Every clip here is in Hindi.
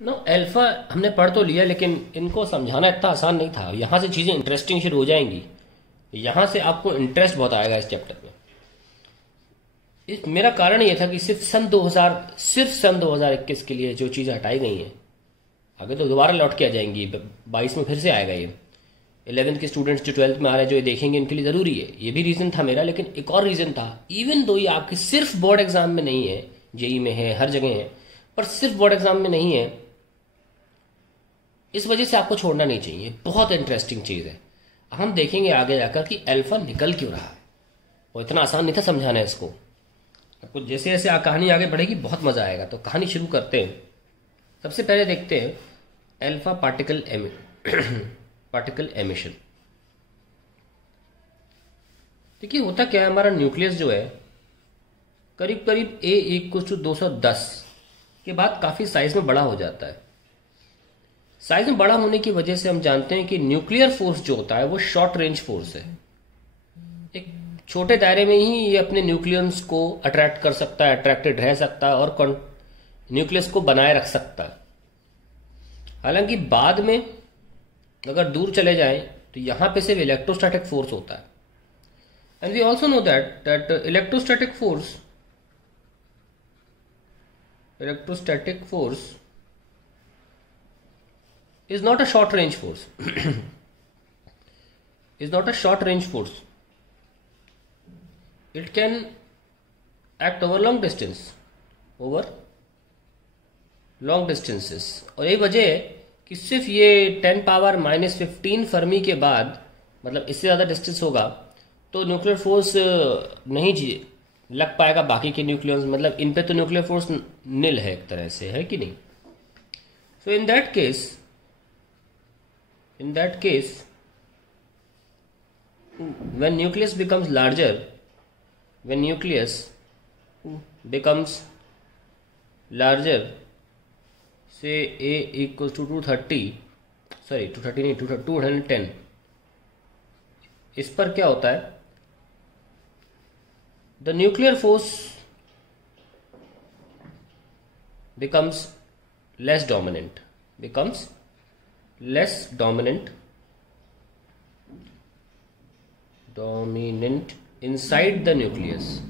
नो अल्फा हमने पढ़ तो लिया, लेकिन इनको समझाना इतना आसान नहीं था। यहाँ से चीज़ें इंटरेस्टिंग शुरू हो जाएंगी, यहाँ से आपको इंटरेस्ट बहुत आएगा इस चैप्टर में। मेरा कारण ये था कि सिर्फ सन 2021 के लिए जो चीज़ें हटाई गई हैं, आगे तो दोबारा लौट के आ जाएंगी, 22 में फिर से आएगा ये। 11th के स्टूडेंट्स जो 12th में आ रहे हैं जो ये देखेंगे, इनके लिए ज़रूरी है। ये भी रीज़न था मेरा, लेकिन एक और रीज़न था, इवन दो ये आपके सिर्फ बोर्ड एग्जाम में नहीं है, जेई में है, हर जगह है, पर सिर्फ बोर्ड एग्जाम में नहीं है, इस वजह से आपको छोड़ना नहीं चाहिए। बहुत इंटरेस्टिंग चीज़ है। हम देखेंगे आगे जाकर कि अल्फा निकल क्यों रहा है, और इतना आसान नहीं था समझाना इसको। आपको जैसे जैसे कहानी आगे बढ़ेगी बहुत मजा आएगा। तो कहानी शुरू करते हैं। सबसे पहले देखते हैं अल्फा पार्टिकल एमिशन। देखिए होता क्या है, हमारा न्यूक्लियस जो है करीब करीब A=210 के बाद काफी साइज में बड़ा हो जाता है। साइज में बड़ा होने की वजह से हम जानते हैं कि न्यूक्लियर फोर्स जो होता है वो शॉर्ट रेंज फोर्स है। एक छोटे दायरे में ही ये अपने न्यूक्लियस को अट्रैक्ट कर सकता है, अट्रैक्टेड रह सकता है और न्यूक्लियस को बनाए रख सकता है। हालांकि बाद में अगर दूर चले जाए तो यहां पे सिर्फ इलेक्ट्रोस्टैटिक फोर्स होता है। And we also know that electrostatic force is not a short range force is not a short range force. It can act over long distances, और यही वजह है कि सिर्फ ये 10⁻⁻15 फर्मी के बाद, मतलब इससे ज़्यादा डिस्टेंस होगा तो न्यूक्लियर फोर्स नहीं लग पाएगा बाकी के न्यूक्लियस, मतलब इन पे तो न्यूक्लियर फोर्स निल है एक तरह से, है कि नहीं। So in that case when nucleus becomes larger, say A=210, इस पर क्या होता है, the nuclear force becomes less dominant inside the nucleus,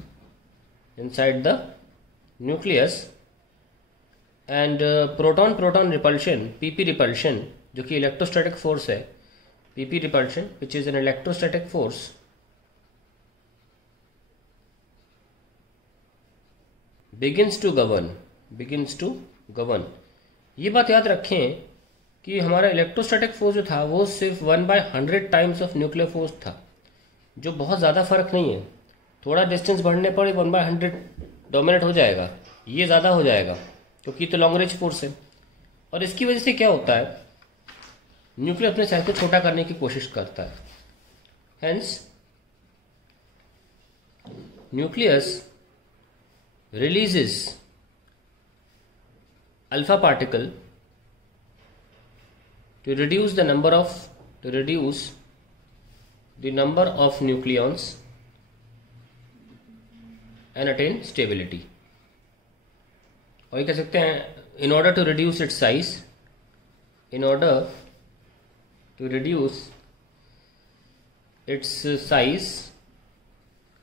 and proton repulsion, pp repulsion, जो कि इलेक्ट्रोस्टैटिक फोर्स है, pp repulsion which is an electrostatic force, begins to govern। ये बात याद रखें कि हमारा इलेक्ट्रोस्टैटिक फोर्स जो था वो सिर्फ 1/100 टाइम्स ऑफ न्यूक्लियर फोर्स था, जो बहुत ज़्यादा फर्क नहीं है। थोड़ा डिस्टेंस बढ़ने पर 1/100 डोमिनेट हो जाएगा, ये ज़्यादा हो जाएगा क्योंकि तो लॉन्ग रेंज फोर्स है। और इसकी वजह से क्या होता है, न्यूक्लियर अपने साइज को छोटा करने की कोशिश करता है। Hence nucleus releases alpha particle to reduce the number of nucleons and attain stability। और ये कह सकते हैं in order to reduce its size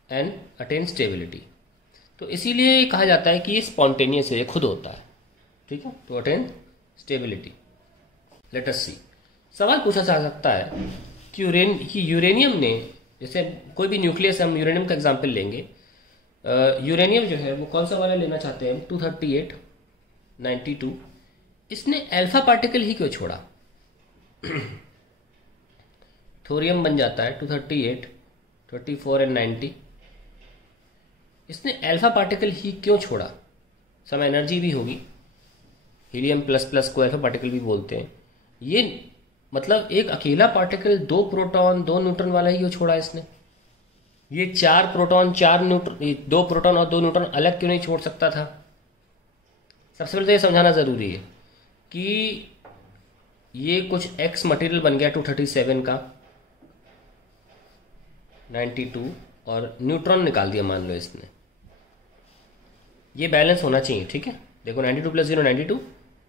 and attain stability। तो इसीलिए कहा जाता है कि ये स्पॉन्टेनियस है, ये खुद होता है, ठीक है, to attain stability। Let us see. सवाल पूछा जा सकता है कि यूरेनियम ने, जैसे कोई भी न्यूक्लियस, हम यूरेनियम का एग्जांपल लेंगे। यूरेनियम जो है वो कौन सा वाला लेना चाहते हैं, 238, 92, इसने अल्फा पार्टिकल ही क्यों छोड़ा। थोरियम बन जाता है 238, 34 एंड 90। इसने अल्फा पार्टिकल ही क्यों छोड़ा। सम एनर्जी भी होगी, हीलियम प्लस प्लस को अल्फा पार्टिकल भी बोलते हैं। ये मतलब एक अकेला पार्टिकल 2 प्रोटॉन 2 न्यूट्रॉन वाला ही क्यों छोड़ा इसने। ये 4 प्रोटॉन 4 न्यूट्रॉन, 2 प्रोटॉन और 2 न्यूट्रॉन अलग क्यों नहीं छोड़ सकता था। सबसे पहले तो ये समझाना जरूरी है कि ये कुछ एक्स मटेरियल बन गया 237 का 92, और न्यूट्रॉन निकाल दिया मान लो इसने। ये बैलेंस होना चाहिए, ठीक है। देखो 92 + 0 92,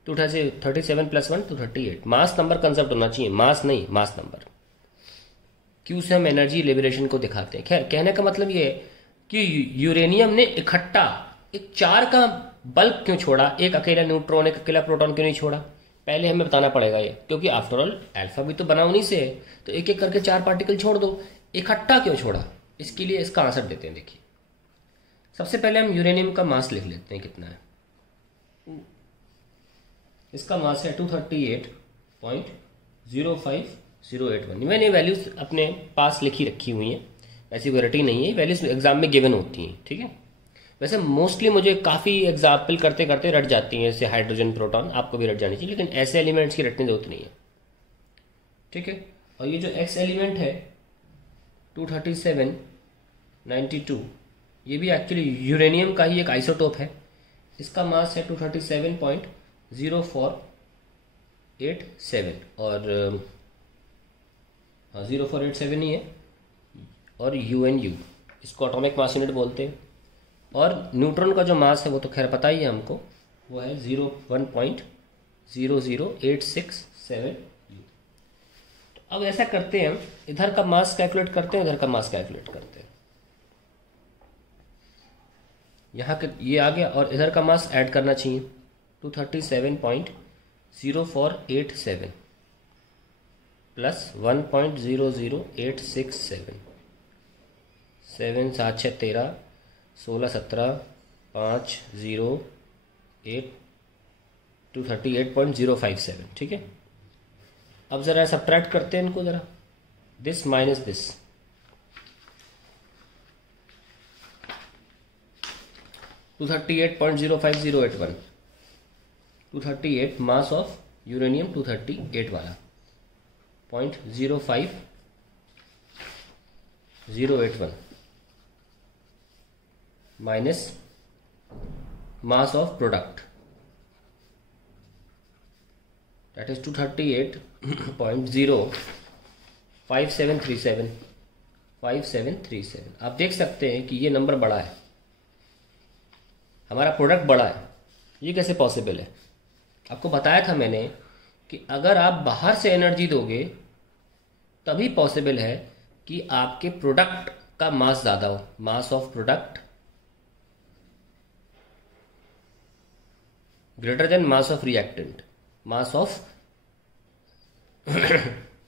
237 + 1 238। मास नंबर कंसेप्ट होना चाहिए, मास नहीं, मास नंबर। क्यू से हम एनर्जी लिबरेशन को दिखाते हैं। खैर, कहने का मतलब ये है कि यूरेनियम ने इकट्ठा एक 4 का बल्क क्यों छोड़ा, एक अकेला न्यूट्रॉन एक अकेला प्रोटॉन क्यों नहीं छोड़ा, पहले हमें बताना पड़ेगा ये, क्योंकि आफ्टर ऑल अल्फा भी तो बना उन्हीं से है। तो एक एक करके 4 पार्टिकल छोड़ दो, इकट्ठा क्यों छोड़ा, इसके लिए इसका आंसर देते हैं। देखिए, सबसे पहले हम यूरेनियम का मास लिख लेते हैं, कितना है। इसका मास है 238.05081। मैंने वैल्यूज अपने पास लिखी रखी हुई हैं, ऐसी वैरायटी नहीं है, वैल्यूज एग्जाम में गिवन होती हैं, ठीक है। वैसे मोस्टली मुझे काफ़ी एग्जाम्पल करते करते रट जाती हैं, जैसे हाइड्रोजन प्रोटॉन, आपको भी रट जानी चाहिए, लेकिन ऐसे एलिमेंट्स की रटने की जरूरत नहीं है, ठीक है। और ये जो एक्स एलिमेंट है 23792, ये भी एक्चुअली यूरेनियम का ही एक आइसोटोप है। इसका मास है 237.0487 और 0487 ही है। और UNU, इसको एटॉमिक मास यूनिट बोलते हैं। और न्यूट्रॉन का जो मास है वो तो खैर पता ही है हमको, वो है 1.00867। अब ऐसा करते हैं, हम इधर का मास कैलकुलेट करते हैं, इधर का मास कैलकुलेट करते हैं। यहाँ के ये आ गया और इधर का मास ऐड करना चाहिए, 237.0487 प्लस 1.00867, 7 7 6 13 16 17 5 0 8 238.057, ठीक है। अब जरा सब्ट्रैक्ट करते हैं इनको, जरा this minus this, 238.05081, 238 mass of uranium 238 वाला 0.05081 minus mass of product, that is 238.05737 आप देख सकते हैं कि ये नंबर बड़ा है, हमारा प्रोडक्ट बड़ा है। ये कैसे पॉसिबल है? आपको बताया था मैंने कि अगर आप बाहर से एनर्जी दोगे तभी पॉसिबल है कि आपके प्रोडक्ट का मास ज़्यादा हो। Mass of product greater then mass of reactant. Mass of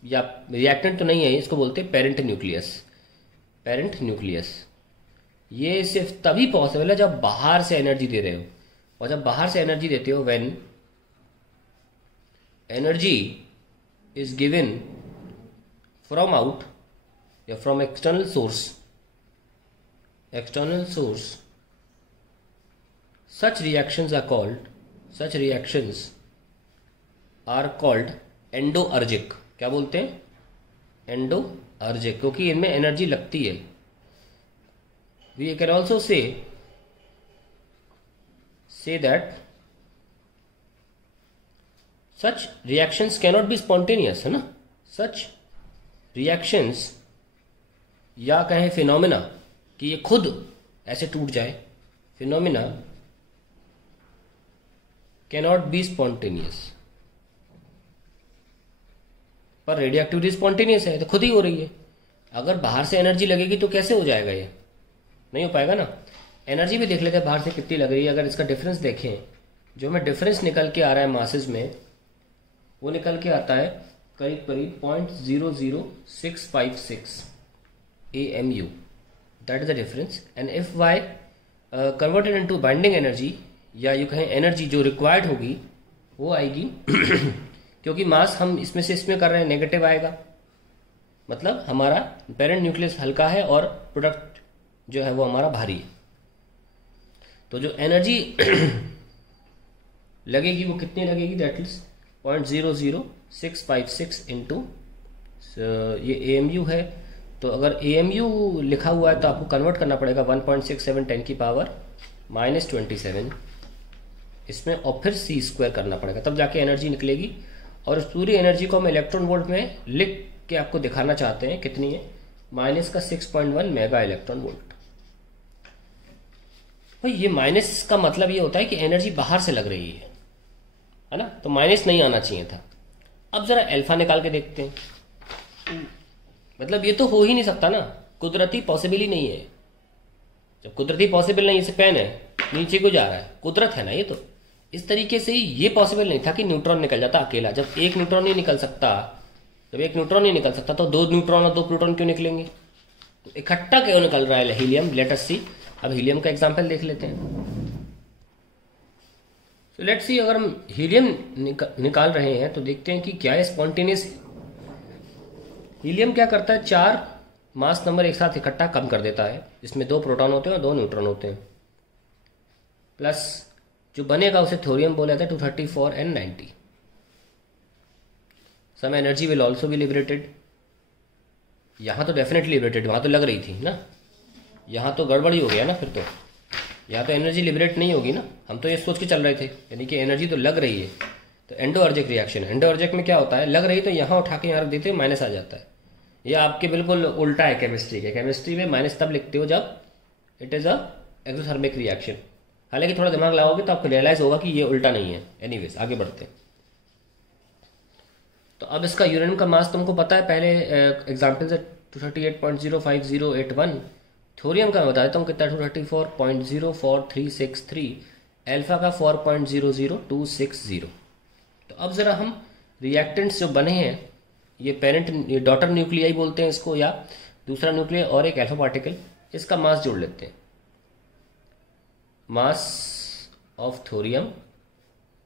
या रिएक्टेंट तो नहीं है, इसको बोलते हैं पेरेंट न्यूक्लियस। पेरेंट न्यूक्लियस ये सिर्फ तभी पॉसिबल है जब बाहर से एनर्जी दे रहे हो, और जब बाहर से एनर्जी देते हो, when energy is given from out या from external source, such reactions are called endoergic. क्या बोलते हैं? एंडोअर्जिक, क्योंकि इनमें एनर्जी लगती है। We can also say that such reactions cannot be spontaneous, है ना। such reactions या कहें फिनोमिना कि ये खुद ऐसे टूट जाए, फिनोमिना cannot be spontaneous। पर रेडियो एक्टिविटी स्पॉन्टेनियस है, तो खुद ही हो रही है। अगर बाहर से एनर्जी लगेगी तो कैसे हो जाएगा? ये नहीं हो पाएगा ना। एनर्जी भी देख लेते हैं बाहर से कितनी लग रही है। अगर इसका डिफरेंस देखें, जो हमें डिफरेंस निकल के आ रहा है मासेस में, वो निकल के आता है करीब करीब 0.00656 AMU। That is the difference. And if why converted into binding energy, या यू कहें एनर्जी जो रिक्वायर्ड होगी वो आएगी क्योंकि मास हम इसमें से इसमें कर रहे हैं, नेगेटिव आएगा। मतलब हमारा पेरेंट न्यूक्लियस हल्का है और प्रोडक्ट जो है वो हमारा भारी है। तो जो एनर्जी लगेगी वो कितनी लगेगी? दैट इज 0.00656 इंटू ये AMU है। तो अगर AMU लिखा हुआ है तो आपको कन्वर्ट करना पड़ेगा 1.67 10 की पावर -27 इसमें, और फिर C² करना पड़ेगा, तब जाके एनर्जी निकलेगी। और उस पूरी एनर्जी को हम इलेक्ट्रॉन वोल्ट में लिख के आपको दिखाना चाहते हैं कितनी है, -6.1 मेगा इलेक्ट्रॉन वोल्ट। भाई ये माइनस का मतलब ये होता है कि एनर्जी बाहर से लग रही है, है ना, तो माइनस नहीं आना चाहिए था। अब जरा अल्फा निकाल के देखते हैं। मतलब ये तो हो ही नहीं सकता ना, कुदरती पॉसिबल ही नहीं है। जब कुदरती पॉसिबल नहीं, जैसे पेन है नीचे को जा रहा है, कुदरत है ना ये तो। इस तरीके से ये पॉसिबल नहीं था कि न्यूट्रॉन निकल जाता अकेला। जब एक न्यूट्रॉन नहीं निकल सकता, तो दो न्यूट्रॉन और दो प्रोटॉन क्यों निकलेंगे? तो इकट्ठा क्यों निकल रहा है हीलियम? लेट अस सी। अब हीलियम का एग्जांपल देख लेते हैं। तो लेट्स सी, अगर हम हीलियम निकाल रहे हैं तो देखते हैं कि क्या है स्पॉन्टेनियस। हीलियम क्या करता है, 4 मास नंबर एक साथ इकट्ठा कम कर देता है, जिसमें 2 प्रोटॉन होते हैं और 2 न्यूट्रॉन होते हैं। प्लस जो बनेगा उसे थोरियम बोला जाता है, 234 and 90। Some energy will also be liberated. यहाँ तो डेफिनेटली लिबरेटेड, वहाँ तो लग रही थी ना, यहाँ तो गड़बड़ी हो गया ना। फिर तो यहाँ तो एनर्जी लिबरेट नहीं होगी ना, हम तो ये सोच के चल रहे थे, यानी कि एनर्जी तो लग रही है। तो एंडोअर्जिक रिएक्शन, एंडोअर्जिक में क्या होता है, लग रही तो यहाँ उठा के यहाँ रख देते हो, माइनस आ जाता है। ये आपके बिल्कुल उल्टा है केमिस्ट्री के। केमिस्ट्री में माइनस तब लिखते हो जब it is a exothermic reaction. हालांकि थोड़ा दिमाग लगाओगे तो आपको रियलाइज होगा कि ये उल्टा नहीं है। एनीवेज आगे बढ़ते हैं। तो अब इसका यूरेनियम का मास तुमको पता है, पहले एग्जाम्पल से 238.05081। थोरियम का बता देता हूँ कितना, 234.04363। अल्फा का 4.00260। तो अब जरा हम रिएक्टेंट्स जो बने हैं, ये पेरेंट डॉटर न्यूक्लियाई बोलते हैं इसको, या दूसरा न्यूक्लियर और एक अल्फा पार्टिकल, इसका मास जोड़ लेते हैं। Mass of thorium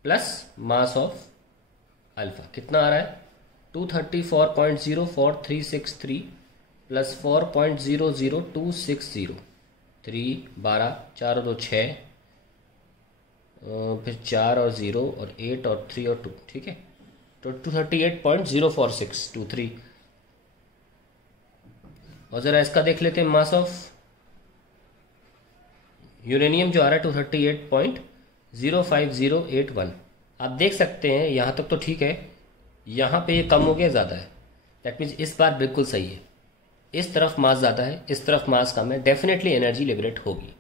plus mass of alpha कितना आ रहा है, 234.04363 प्लस 4.00260। 3 12 4 और 2 6, फिर 4 और 0 और 8 और 3 और 2, ठीक है। तो 238.04623। और जरा इसका देख लेते हैं मास ऑफ यूरेनियम जो आ रहा है 238.05081। आप देख सकते हैं यहाँ तक तो ठीक है, यहाँ पे ये कम हो गया, ज़्यादा है। दैट मीन्स इस बार बिल्कुल सही है। इस तरफ मास ज़्यादा है, इस तरफ मास कम है, डेफिनेटली एनर्जी लिबरेट होगी।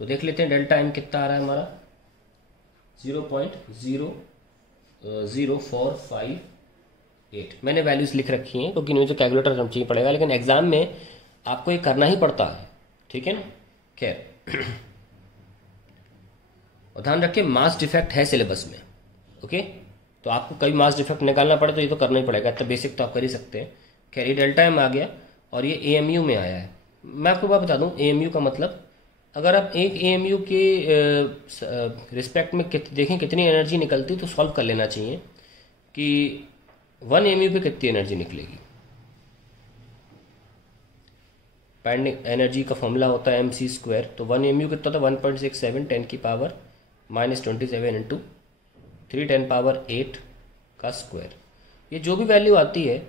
तो देख लेते हैं डेल्टा एम कितना आ रहा है हमारा, 0.00458। मैंने वैल्यूज लिख रखी हैं क्योंकि मुझे कैलकुलेटर समझिए पड़ेगा, लेकिन एग्जाम में आपको ये करना ही पड़ता है, ठीक है ना। खैर, और ध्यान रखिए मास डिफेक्ट है सिलेबस में, ओके। तो आपको कभी मास डिफेक्ट निकालना पड़े तो ये तो करना ही पड़ेगा, तो बेसिक तो आप कर ही सकते हैं। खैर, ये डेल्टा एम आ गया और ये एएमयू में आया है। मैं आपको बात बता दूं, एएमयू का मतलब, अगर आप एक एएमयू के रिस्पेक्ट में देखें कितनी एनर्जी निकलती तो सॉल्व कर लेना चाहिए कि 1 एएमयू पे कितनी एनर्जी निकलेगी। बाइंडिंग एनर्जी का फॉर्मूला होता है mc²। तो 1 एएमयू कितना था, 1.67 10⁻⁻27 इंटू 3 10⁻8 का स्क्वायर। ये जो भी वैल्यू आती है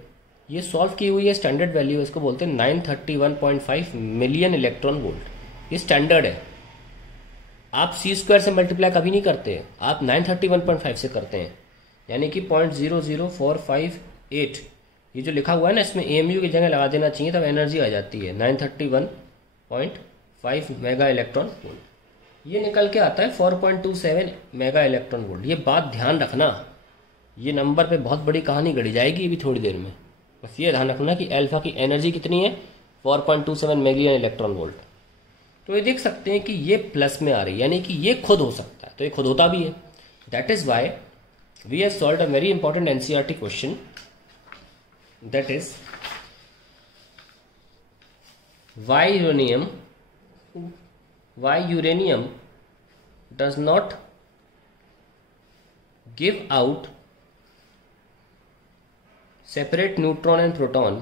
ये सॉल्व की हुई है, स्टैंडर्ड वैल्यू, इसको बोलते हैं 931.5 मिलियन इलेक्ट्रॉन वोल्ट। ये स्टैंडर्ड है। आप c² से मल्टीप्लाई कभी नहीं करते हैं, आप 931.5 से करते हैं, यानी कि 0.00458। ये जो लिखा हुआ है ना, इसमें एएमयू की जगह लगा देना चाहिए, तब एनर्जी आ जाती है 931.5 मेगा इलेक्ट्रॉन वोल्ट। ये निकल के आता है 4.27 मेगा इलेक्ट्रॉन वोल्ट। ये बात ध्यान रखना, ये नंबर पे बहुत बड़ी कहानी गढ़ी जाएगी अभी थोड़ी देर में। बस ये ध्यान रखना कि अल्फा की एनर्जी कितनी है, 4.27 मिलियन इलेक्ट्रॉन वोल्ट। तो ये देख सकते हैं कि ये प्लस में आ रही है, यानी कि ये खुद हो सकता है, तो ये खुद होता भी है। That is why we have solved a very important NCERT question, that is why uranium does not give out separate neutron and proton,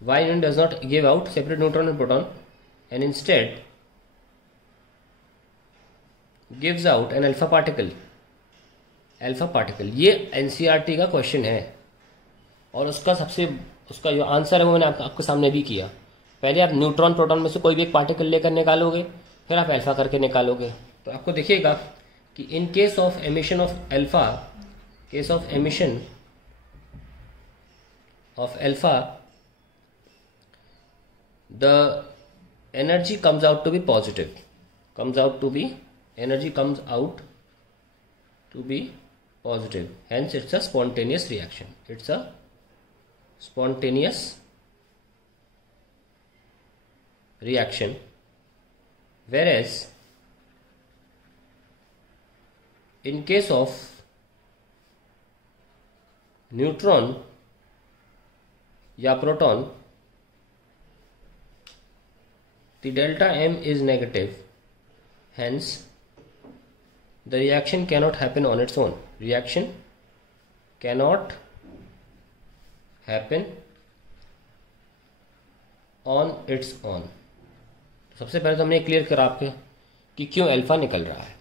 why uranium does not give out separate neutron and proton and instead gives out an alpha particle। ये एनसीईआरटी का क्वेश्चन है और उसका जो आंसर है वो मैंने आपके सामने भी किया। पहले आप न्यूट्रॉन प्रोटॉन में से कोई भी एक पार्टिकल लेकर निकालोगे, फिर आप अल्फा करके निकालोगे। तो आपको देखिएगा कि in case of emission of alpha, the energy comes out to be positive, energy comes out to be positive, hence it's a spontaneous reaction. It's a spontaneous reaction. Whereas in case of neutron या proton, the delta M is negative, hence the reaction cannot happen on its own. Reaction cannot happen on its own. सबसे पहले तो हमने क्लियर करा आपके कि क्यों अल्फा निकल रहा है.